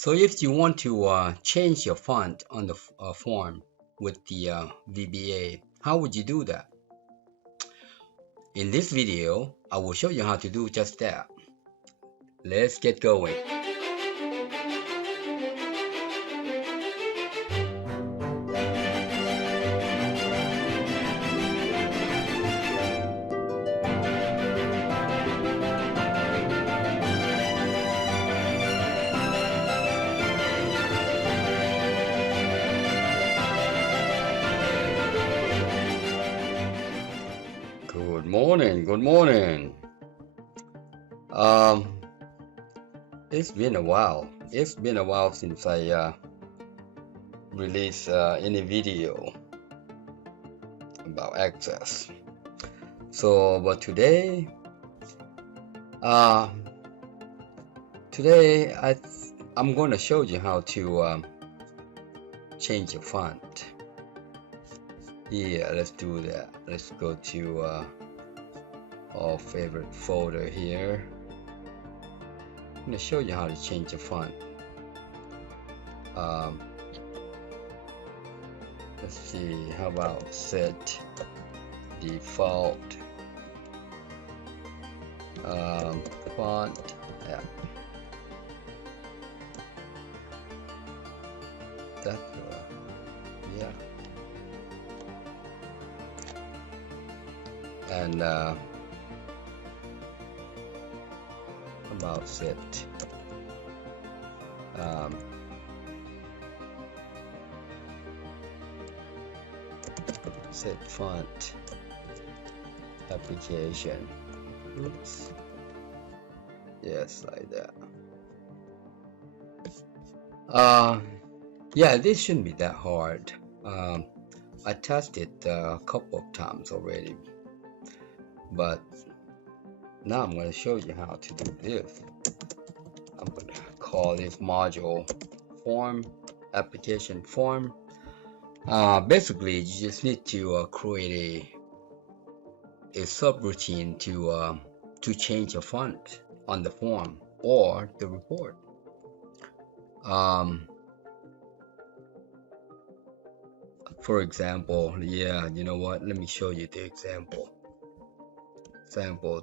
So if you want to change your font on the form with the VBA, how would you do that? In this video, I will show you how to do just that. Let's get going. Good morning. It's been a while. It's been a while since I released any video about Access. So, but today I'm going to show you how to change your font. Yeah, let's do that. Let's go to our favorite folder here. I'm going to show you how to change the font. Let's see, how about set default font. That's yeah. And about set set font application. Oops. Yes, like that. Yeah, this shouldn't be that hard. I tested a couple of times already, but now I'm going to show you how to do this. I'm going to call this module form, application form. Basically, you just need to create a subroutine to change a font on the form or the report. For example, yeah, you know what? Let me show you the example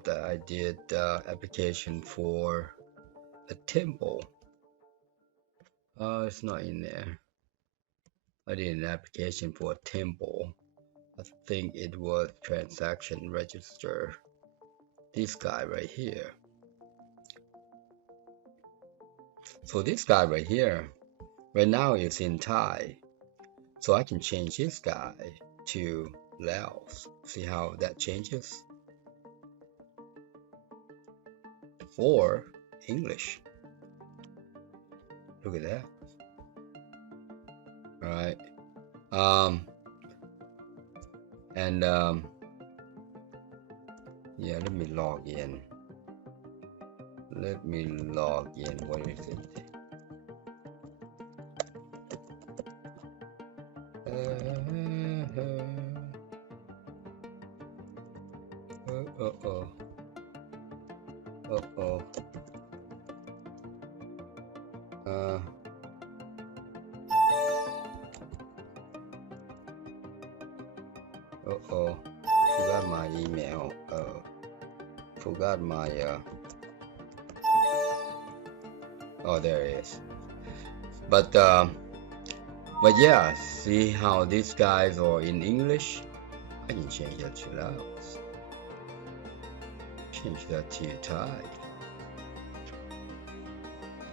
that I did application for a temple. It's not in there. I did an application for a temple. I think it was transaction register. This guy right here. So this guy right here, right now is in Thai. So I can change this guy to Laos. See how that changes? Or English. Look at that. All right. Yeah, let me log in. What is it? Forgot my email. Forgot my oh, there it is. But yeah, see how these guys are in English? I can change that to Laos. Change that to Thai.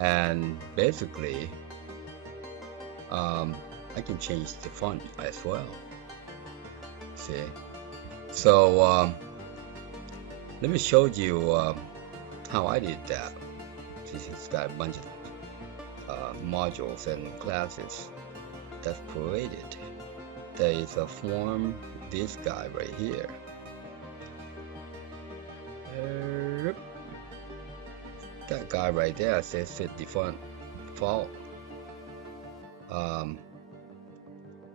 And basically, I can change the font as well. See? So let me show you how I did that. This has got a bunch of modules and classes that's provided. There is a form, this guy right here. That guy right there says set default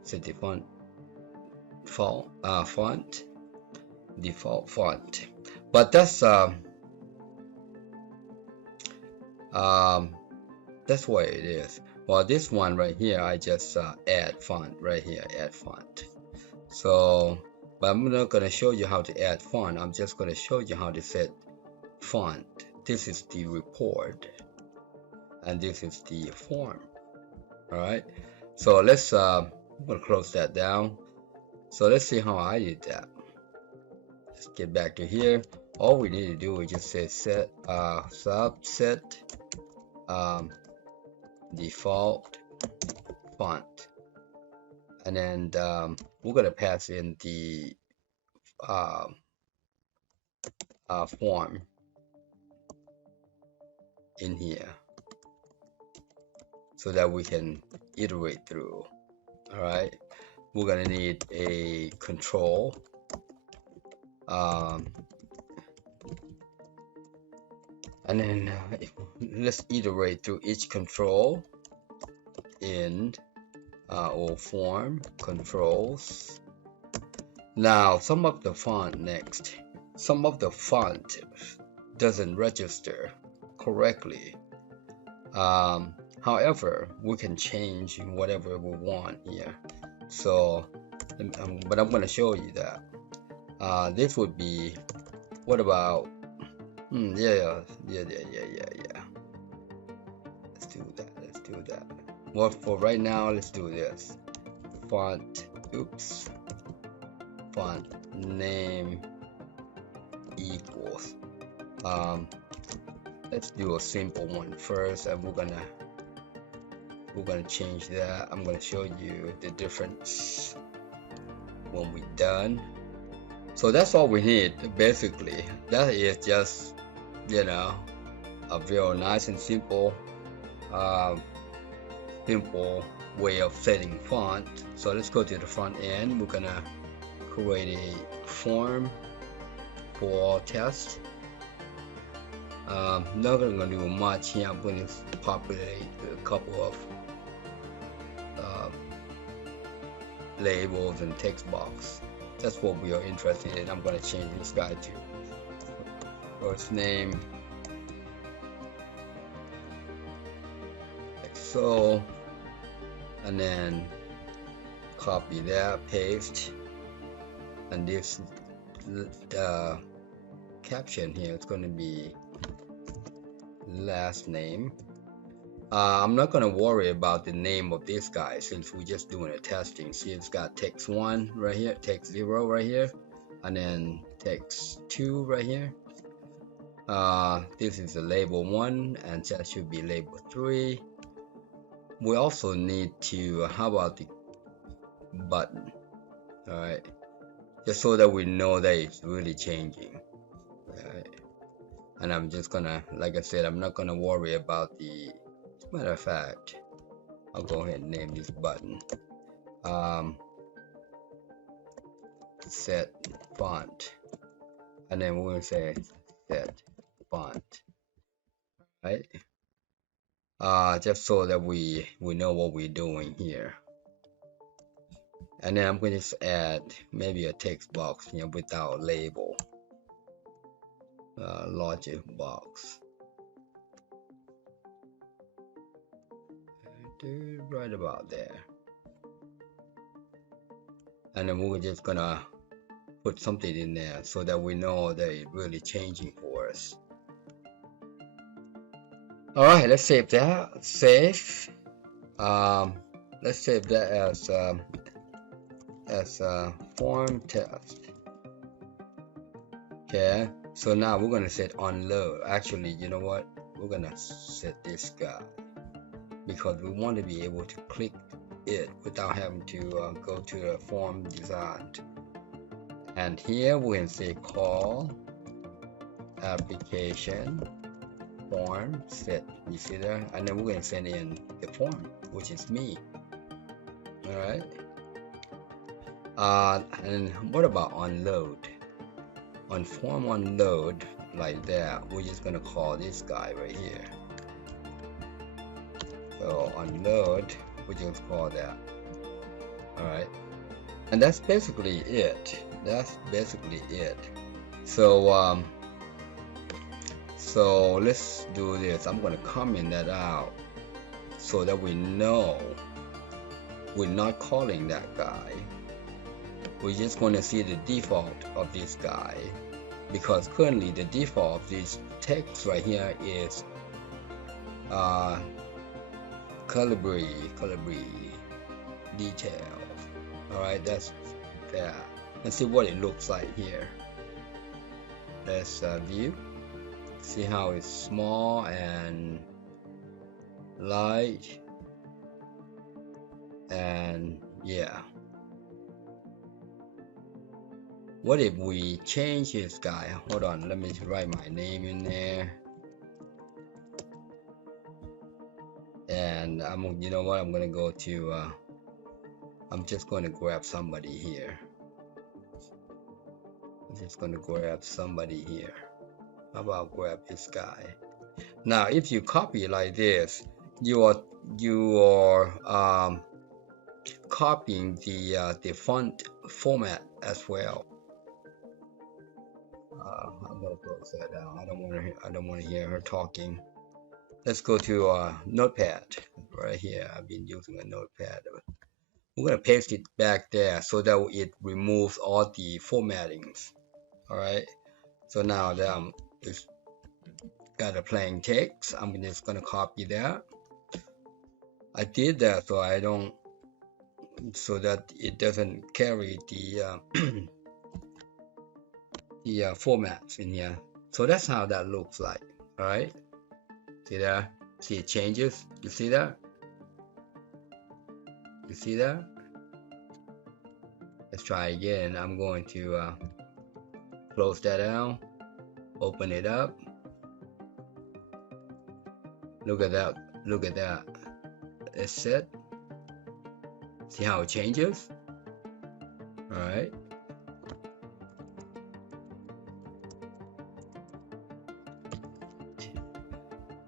set default font, default font. But that's that's what it is. Well, this one right here, I just add font right here, add font. So, but I'm not going to show you how to add font. I'm just going to show you how to set font. This is the report, and this is the form. All right. So let's I'm going to close that down. So let's see how I did that. Let's get back to here. All we need to do is just say set subset default font, and then we're gonna pass in the form in here so that we can iterate through. All right, we're gonna need a control. And then let's iterate through each control in or form controls. Now some of the font next. Some of the font doesn't register correctly. However, we can change whatever we want here. So, but I'm going to show you that. This would be, what about? Yeah. Let's do that. Well, for right now, let's do this. Font name equals. Let's do a simple one first, and we're gonna change that. I'm gonna show you the difference when we're done. So that's all we need, basically. That is just, you know, a very nice and simple way of setting font. So let's go to the front end. We're gonna create a form for test. Not gonna do much here. I'm going to populate a couple of labels and text box. That's what we are interested in. I'm going to change this guy to first name, like so, and then copy that, paste, and this caption here is going to be last name. I'm not going to worry about the name of this guy since we're just doing a testing. See, it's got text 1 right here, text 0 right here, and then text 2 right here. This is the label 1, and that should be label 3. We also need to, how about the button? All right, just so that we know that it's really changing. All right. And I'm just gonna, like I said, I'm not gonna worry about the, as a matter of fact, I'll go ahead and name this button set font, and then we're gonna say set font, right? Just so that we know what we're doing here. And then I'm going to just add maybe a text box here without label. Logic box right about there, and then we're just gonna put something in there so that we know that it's really changing for us. All right, let's save that. Save. Let's save that as form test. Okay. So now we're gonna set unload. Actually, you know what? We're gonna set this guy because we want to be able to click it without having to go to the form design. And here we're gonna say call application form set. You see there? And then we're gonna send in the form, which is me. All right. And what about unload? On form unload like that, we're just gonna call this guy right here. So unload, we just call that. All right, and that's basically it. So so let's do this. I'm gonna comment that out, so that we know we're not calling that guy. We're just going to see the default of this guy, because currently the default of this text right here is Calibri details. Alright, that's that. Let's see what it looks like here. Let's view. See how it's small and light, and yeah. What if we change this guy? Hold on, let me write my name in there. And you know what? I'm gonna go to. I'm just going to grab somebody here. I'm just going to grab somebody here. How about grab this guy? Now, if you copy like this, you are copying the font format as well. I'm gonna close that down. I don't want to hear her talking. Let's go to Notepad right here. I've been using a Notepad. We're gonna paste it back there so that it removes all the formattings. All right. So now that it's got a plain text, I'm just gonna copy that. I did that so that it doesn't carry the the formats in here. So that's how that looks like. All right. See there? See it changes? You see that? You see that? Let's try again. I'm going to close that down, open it up. Look at that. Look at that. It's set. See how it changes? All right.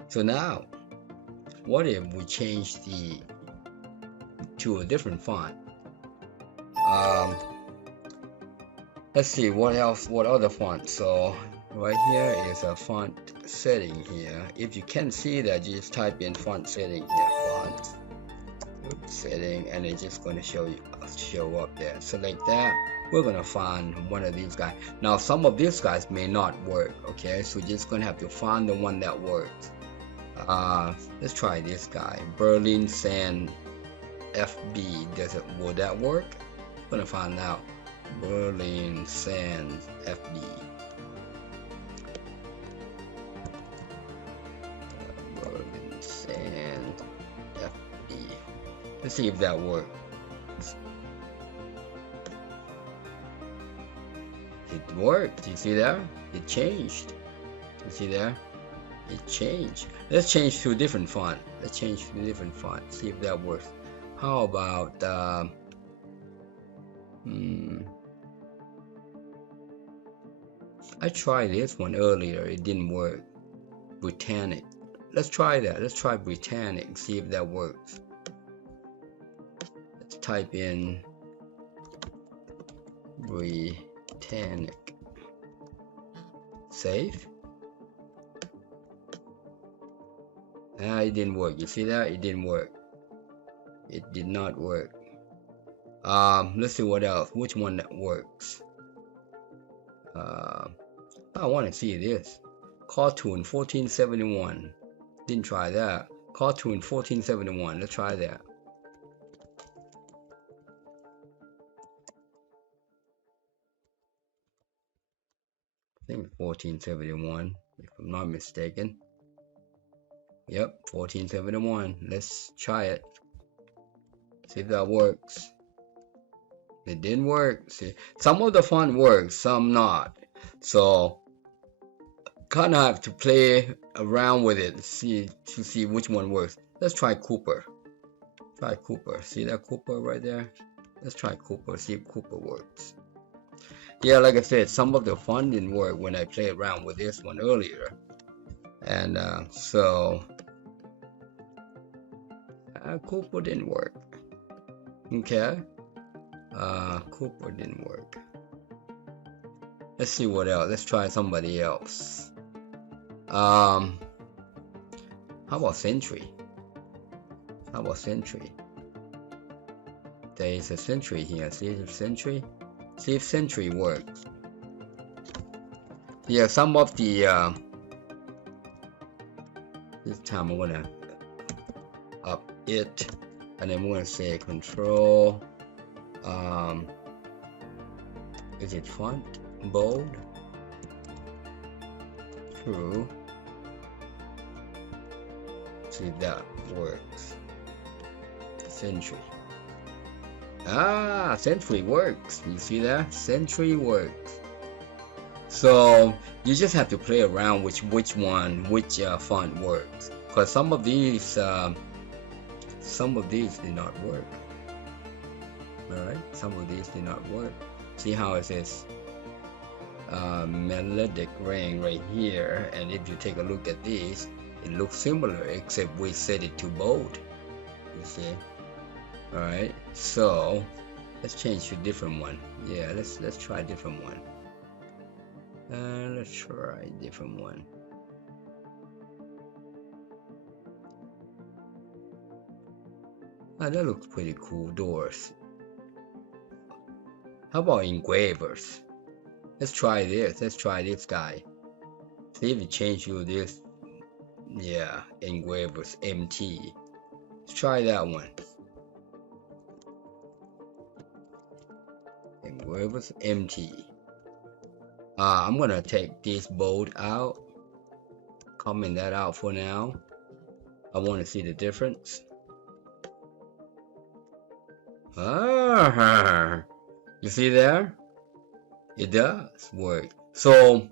So now, what if we change to a different font? Let's see what other font. So right here is a font setting here. If you can't see that, you just type in font setting here, font setting, and it's just going to show up there. Select that. We're going to find one of these guys. Now some of these guys may not work, okay, so we're just going to have to find the one that works. Let's try this guy, Berlin Sand FB. Will that work? I'm gonna find out. Berlin Sand FB. Berlin Sand FB. Let's see if that works. It worked. You see there? It changed. You see there? It changed. Let's change to a different font. Let's change to a different font. See if that works. How about I tried this one earlier. It didn't work. Britannic. Let's try that. Let's try Britannic. See if that works. Let's type in Britannic. Save. It didn't work. You see that? It didn't work. It did not work. Let's see what else. Which one that works? I want to see this. Cartoon 1471. Didn't try that. Cartoon 1471. Let's try that. I think 1471, if I'm not mistaken. Yep, 1471. Let's try it. See if that works. It didn't work. See, some of the font works, some not. So kind of have to play around with it to see which one works. Let's try Cooper. Try Cooper. See that Cooper right there? Let's try Cooper. See if Cooper works. Yeah, like I said, some of the font didn't work when I played around with this one earlier, and so Cooper didn't work. Okay. Cooper didn't work. Let's see what else. Let's try somebody else. How about Century? How about century? There is a century here. See if century? See if century works. Yeah, some of the this time I'm gonna up it, and then we're gonna say control. Is it font bold? True. See if that works. Century. Ah, century works. You see that? Century works. So you just have to play around which font works, because some of these did not work. All right, some of these did not work. See how it says melodic ring right here, and if you take a look at this, it looks similar except we set it to bold. You see? All right, so let's change to a different one. Yeah, let's try a different one. Let's try a different one. That looks pretty cool. Doors. How about engravers? Let's try this. Let's try this guy. See if it changes to this. Yeah, engravers MT. Let's try that one. Engravers MT. I'm gonna take this bold out. Comment that out for now. I want to see the difference. You see there? It does work. So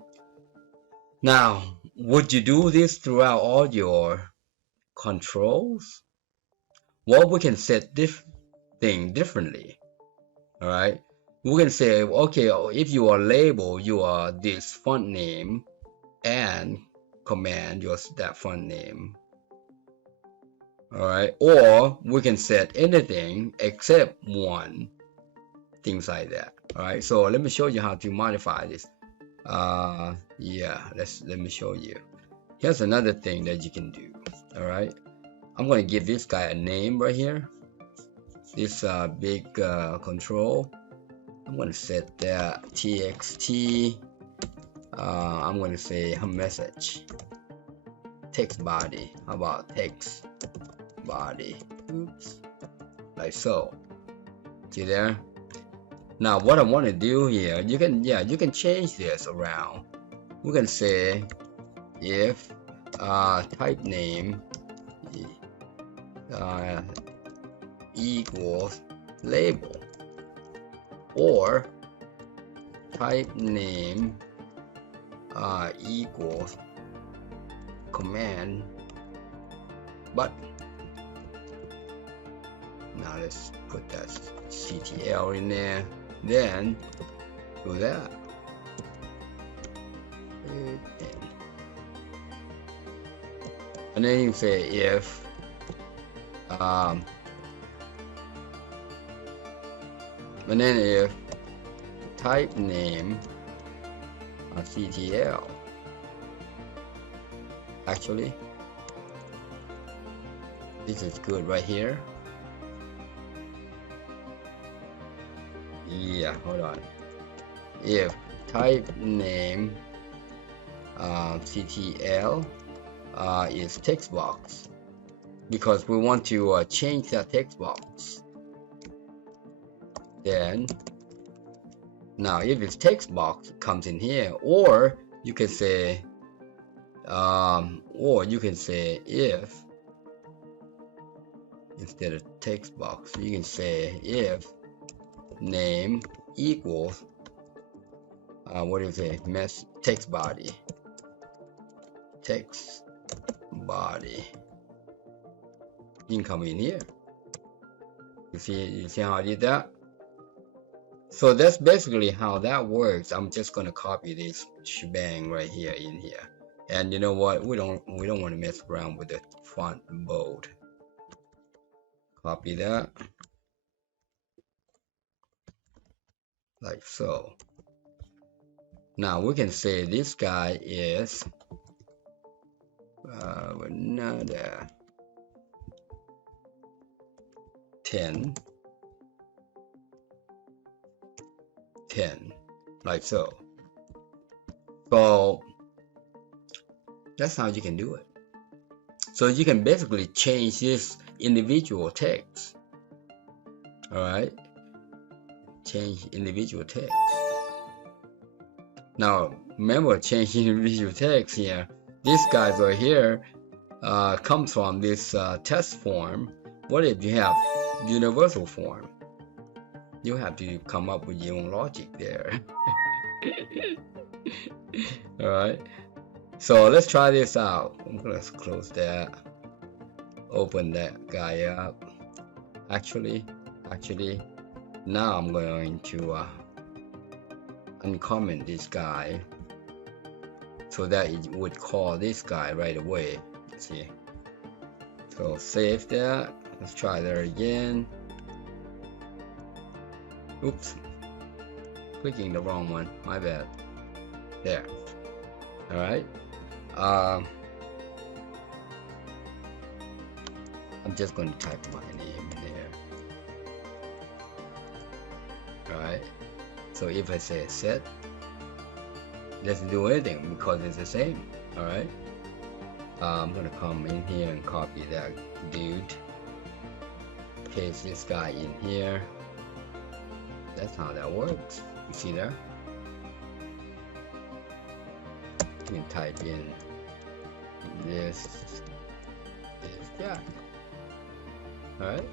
now, would you do this throughout all your controls? Well, we can set thing differently. All right. We can say, okay, if you are labeled, you are this font name, and command that font name. All right. Or we can set anything except one, things like that. All right. So let me show you how to modify this. Yeah, let me show you. Here's another thing that you can do. All right. I'm going to give this guy a name right here. This big control. I'm going to set that txt. I'm going to say a message. Text body. How about text body? Oops. Like so. See there? Now what I want to do here, you can change this around. We can say if type name equals label, or type name equals command button. Now let's put that CTL in there, then do that. And then you say if and then if type name CTL, actually this is good right here. Yeah, hold on. If type name CTL is text box, because we want to change that text box. Then now if it's text box, it comes in here, or you can say if instead of text box, you can say if name equals what do you say, text body, text body. You can come in here. You see how I did that? So that's basically how that works. I'm just gonna copy this shebang right here in here, and you know what, we don't want to mess around with the font bold. Copy that like so. Now we can say this guy is another 10, 10, like so. So that's how you can do it. So you can basically change this individual text. All right, change individual text. Now remember, change individual text here. This guy right here comes from this test form. What if you have universal form? You have to come up with your own logic there. All right. So let's try this out. I'm gonna close that. Open that guy up. Actually, now I'm going to uncomment this guy so that it would call this guy right away. See. So save that. Let's try that again. Oops. Clicking the wrong one. My bad. There. All right. I'm just going to type my name there. Alright, so if I say set, it doesn't do anything because it's the same. Alright, I'm going to come in here and copy that dude, paste this guy in here. That's how that works. You see there? You can type in this guy. Alright,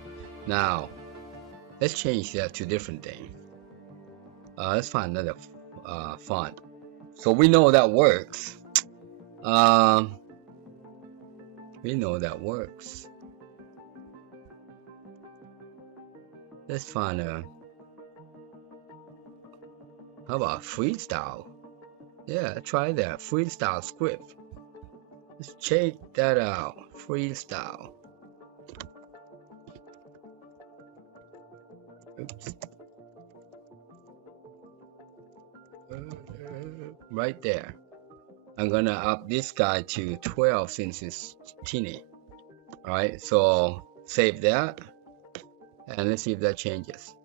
now let's change that to different thing. Let's find another font. So we know that works. We know that works. Let's find a, how about freestyle? Yeah, try that freestyle script. Let's check that out. Freestyle. Oops. Right there. I'm gonna up this guy to 12 since it's teeny. Alright, so save that and let's see if that changes.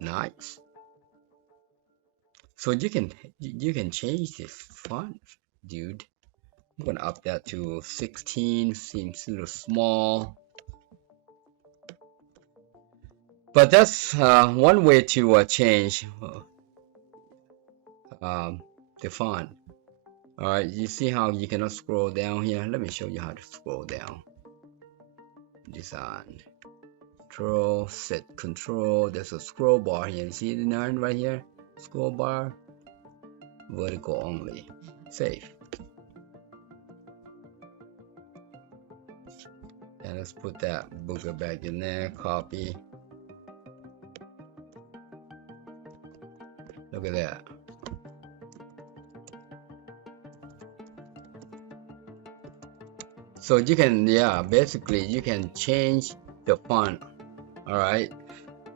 Nice. So you can change this font, dude. I'm gonna up that to 16. Seems a little small. But that's one way to change the font. Alright, you see how you cannot scroll down here? Let me show you how to scroll down. Design. Control, set control. There's a scroll bar here. You see the 9 right here? Scroll bar. Vertical only. Save. And let's put that booger back in there. Copy. Look at that. So you can, yeah, basically you can change the font. Alright,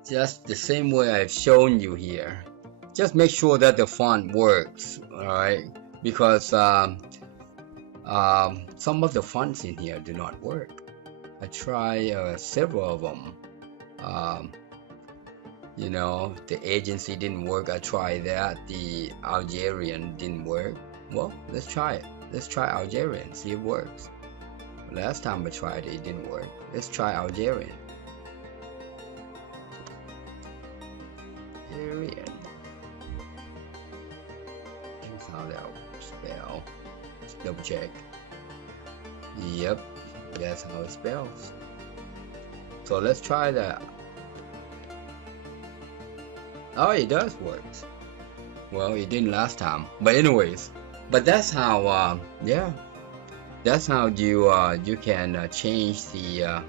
just the same way I've shown you here. Just make sure that the font works. Alright, because some of the fonts in here do not work. I tried several of them. You know, the agency didn't work. I tried that. The Algerian didn't work. Well, let's try it. Let's try Algerian, see if it works. Last time I tried it, it didn't work. Let's try Algerian. Algerian. Here's how that spell. Let's double check. Yep, that's how it spells. So let's try that. Oh, it does work. Well, it didn't last time. But anyways, but that's how yeah, that's how you can change the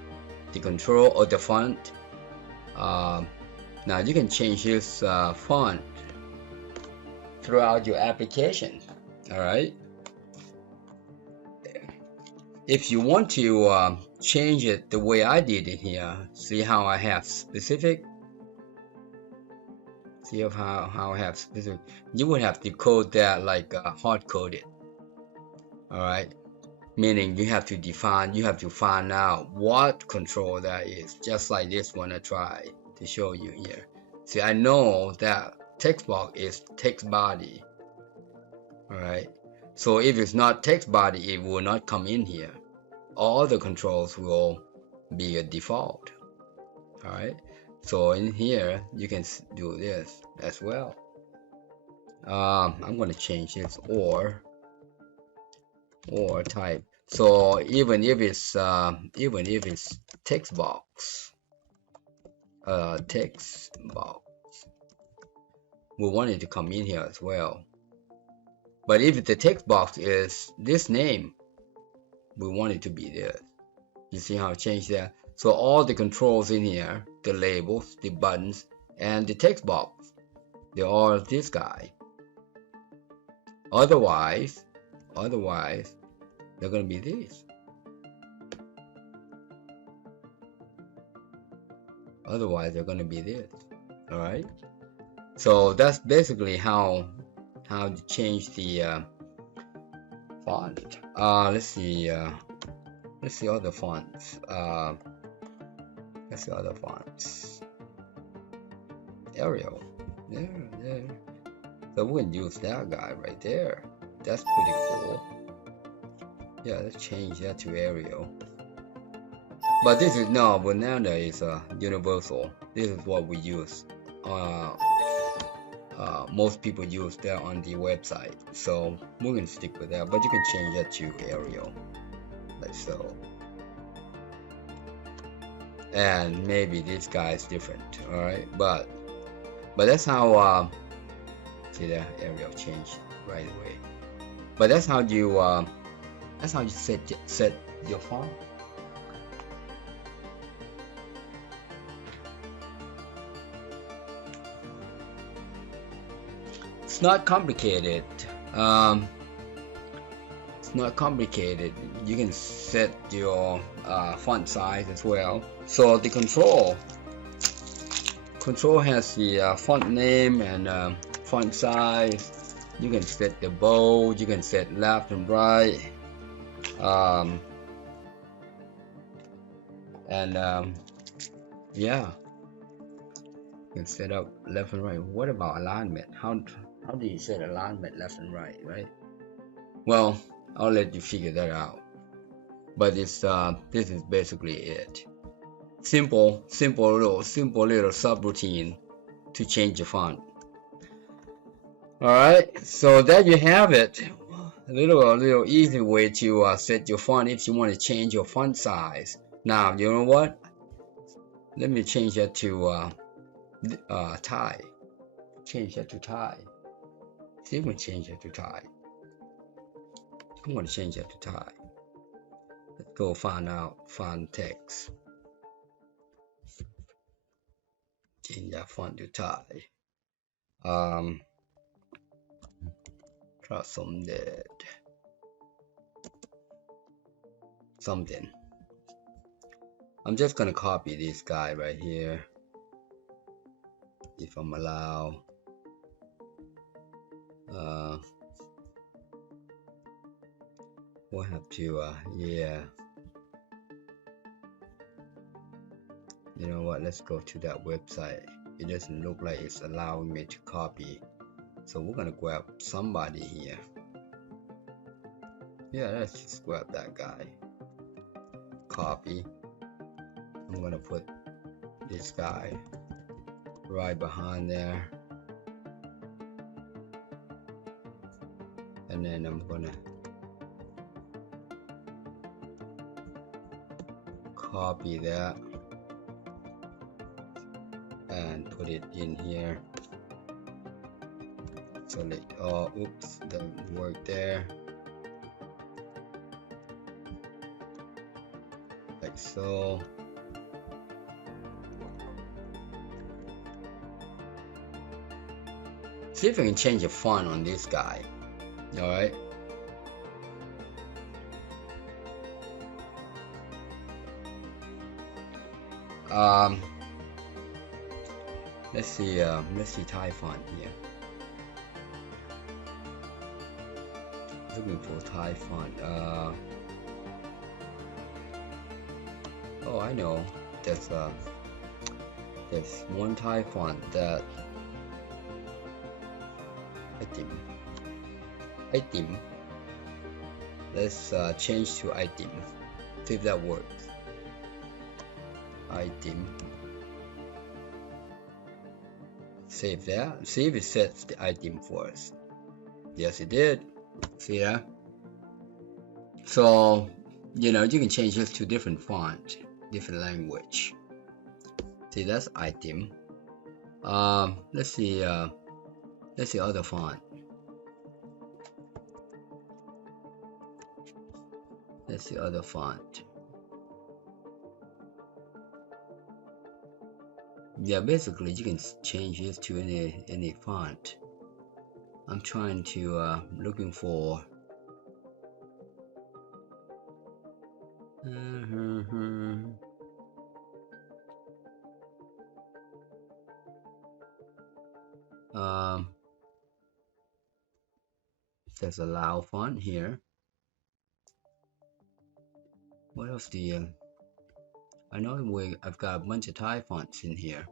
control or the font. Now you can change this font throughout your application. All right. If you want to change it the way I did it here, see how I have specific. See how I have specific. You would have to code that like hard coded. All right. meaning you have to find out what control that is, just like this one I try to show you here. See, I know that text box is text body. Alright, so if it's not text body, it will not come in here. All the controls will be a default. Alright, so in here you can do this as well. I'm going to change this or type. So even if it's text box, we want it to come in here as well. But if the text box is this name, we want it to be this. You see how I changed that? So all the controls in here, the labels, the buttons, and the text box, they're all this guy. Otherwise, they're going to be this. Otherwise, they're going to be this. All right. So that's basically how to change the font. Let's see other fonts. Let's see other fonts. Arial. There. So we can use that guy right there. That's pretty cool. Yeah, let's change that to Arial. But this is Banana is universal. This is what we use. Most people use that on the website, so we're gonna stick with that. But you can change that to Arial, like so. And maybe this guy is different. All right, but that's how. See that Arial changed right away. But that's how you set your font. It's not complicated. It's not complicated. You can set your font size as well. So the control has the font name and font size. You can set the bold. You can set left and right. Yeah, you can set up left and right. What about alignment? How do you set alignment left and right? Right. Well, I'll let you figure that out. But this is basically it. Simple little subroutine to change the font. All right, so there you have it. A little easy way to set your font if you want to change your font size. Now, you know what? Let me change that to Thai. Change that to Thai. See if we can change that to Thai. I'm going to change that to Thai. Let's go find font text. Change that font to Thai. Try something. I'm just gonna copy this guy right here, if I'm allowed. We'll have to yeah. You know what, let's go to that website. It doesn't look like it's allowing me to copy, so we're gonna grab somebody here. Yeah, let's just grab that guy. Copy. I'm gonna put this guy right behind there, and then I'm gonna copy that and put it in here. Select all. Oops, doesn't work there. Like so. See if I can change the font on this guy. All right. Let's see Thai font here. Looking for Thai font. Oh, I know. There's one Thai font that item. Let's change to item. See if that works. Item. Save that. See if it sets the item for us. Yes, it did. See that? So, you know, you can change this to different font, different language. See, that's item. Let's see other font. Let's see other font. Yeah, basically you can change this to any font. I'm trying to looking for there's a Lao font here. What else do you I know I've got a bunch of Thai fonts in here.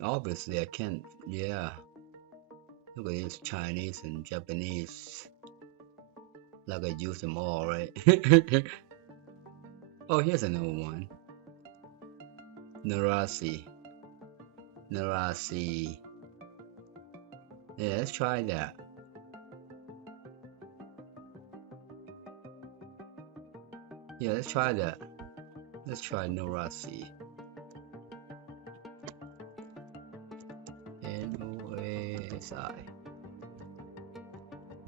Obviously I can't, yeah. Look at this, Chinese and Japanese. Like I use them all, right? Oh, here's another one. Narasi. Yeah, let's try that. Yeah, let's try that. Let's try Narasi. N-O-A-S-I.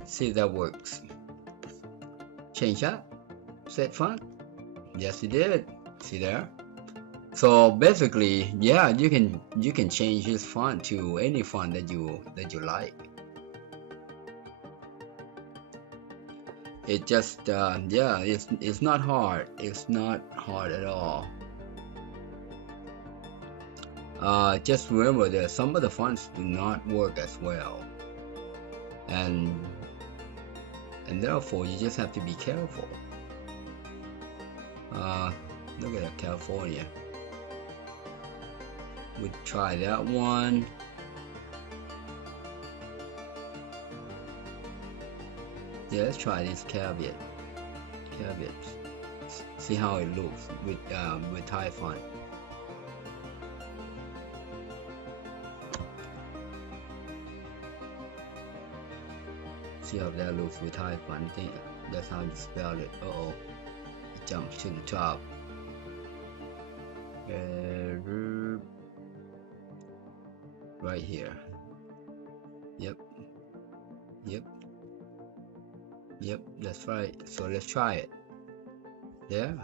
See if that works. Change that. Set font. Yes, it did. See there? So basically, yeah, you can change this font to any font that you like. It just yeah, it's not hard. It's not hard at all. Just remember that some of the fonts do not work as well, and therefore you just have to be careful. Look at that, California. We'll try that one. Yeah, let's try this caveat. See how it looks with Thai font. See how that looks with Thai font. I think that's how you spell it. Uh-oh, it jumps to the top. Right here. Yep, that's right. So let's try it. Yeah.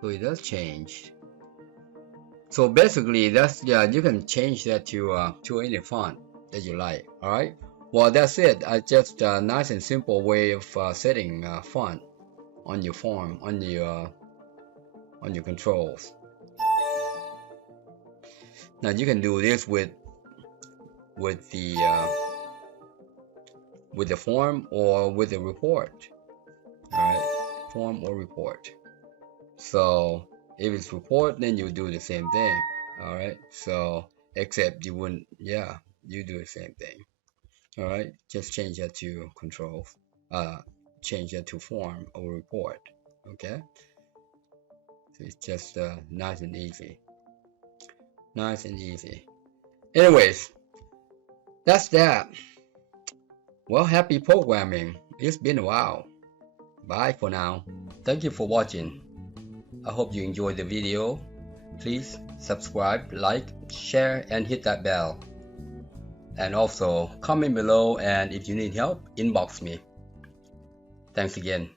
So it does change. So basically that's, yeah, you can change that to any font that you like. All right. Well, that's it. Just a nice and simple way of setting font on your form, on your controls. Now you can do this with the form or with the report. All right, form or report. So if it's report, then you do the same thing. All right. So except you wouldn't. Yeah, you do the same thing. All right. Just change that to controls. Change that to form or report. Okay. So it's just nice and easy. Nice and easy. Anyways, that's that. Well, happy programming. It's been a while. Bye for now. Thank you for watching. I hope you enjoyed the video. Please subscribe, like, share, and hit that bell. And also comment below, and if you need help, inbox me. Thanks again.